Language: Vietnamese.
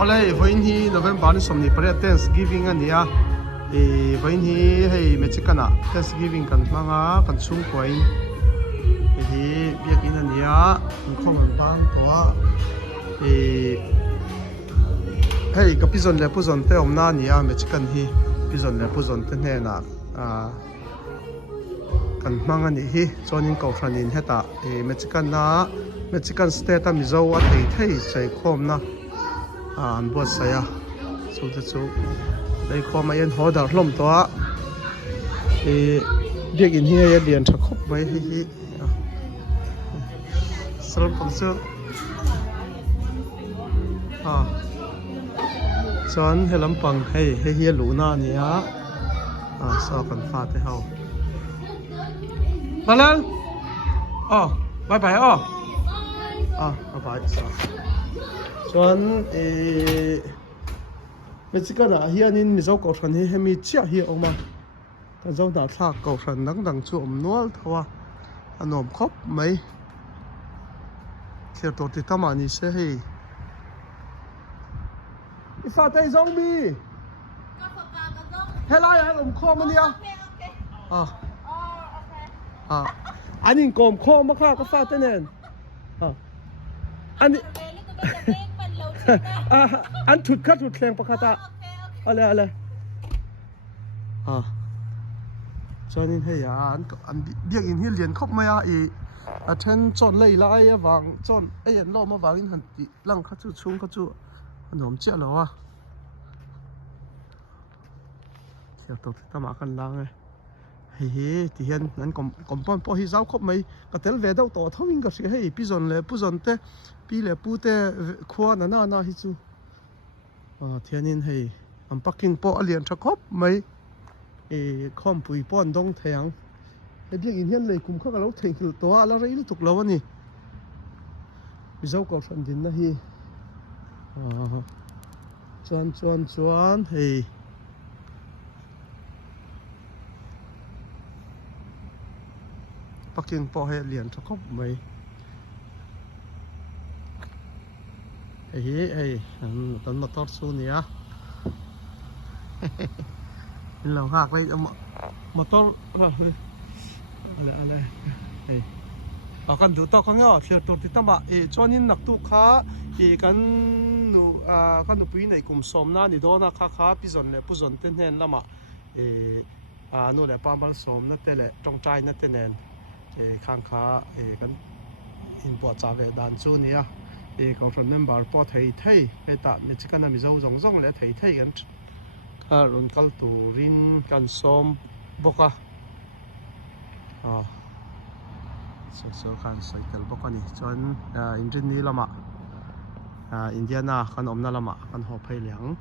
Olay voin hi November ni somni pare Thanksgiving ania voin hi hei Mexican Thanksgiving kan manga kan chung koin hi biakin ania khong pang towa hei kapizon le puzon te omna ania Mexican hi pizon le puzon te ne na kan manga ni hi chonin ko thranin heta Mexican state mizo a thei chei khom na an buat saya chu te chu dei khom a yen hodar hlom to a biak in hi ya lian tha khop mai hi sal pang chu chuan helam pang hei lu na ni a sa kan fa te hau Malang bye bye bye bye sa chuan Mexican hianin mizo ko thran hi hemi chia hi oma ta zo da thak ko thran dang chu om nual thawa anom khop mai kher to ti tamani se hei ifa tai zong mi helai ai om khom ania anin kom khom ma kha ka fa te nen ani an thut kha thut thleng pakhata ale chonin heya an biak in hi lian khop maya a then chon lei lai awang chon en lo ma wangin han ti lang kha chu chung kha chu anom che lo a khia to tama kan lang hei ti hian nan kompon po hi zau khop mai ka tel ve dau to thawin ka hri hei pizon le puzon te pi le pu te khwa na hi chu thianin hei am parking po alian tha khop mai khom pui pon dong theyang he biak in hian lei kum kha ka lo thei hil to ala reil tuk lo ani bizau ko than din na hi chuan hei parking po he lian tha khop mai hei tan motor chu nia in lo hak lai motor ale hei kan du to khang yo thir tur ti tama chonin nak tu kha kan nu pui nei kum som na ni dona kha pizon le puzon ten hen lama nu le pamal som na te le tong trai na te nen khang kha kan in po cha ve dan chu nia ko from member po thei heta Mexican mi zo zong le thei kan kha run kal turin kan som boka so kan cycle boka ni chuan engine ni lama Indiana kan omna lama kan ho phei liang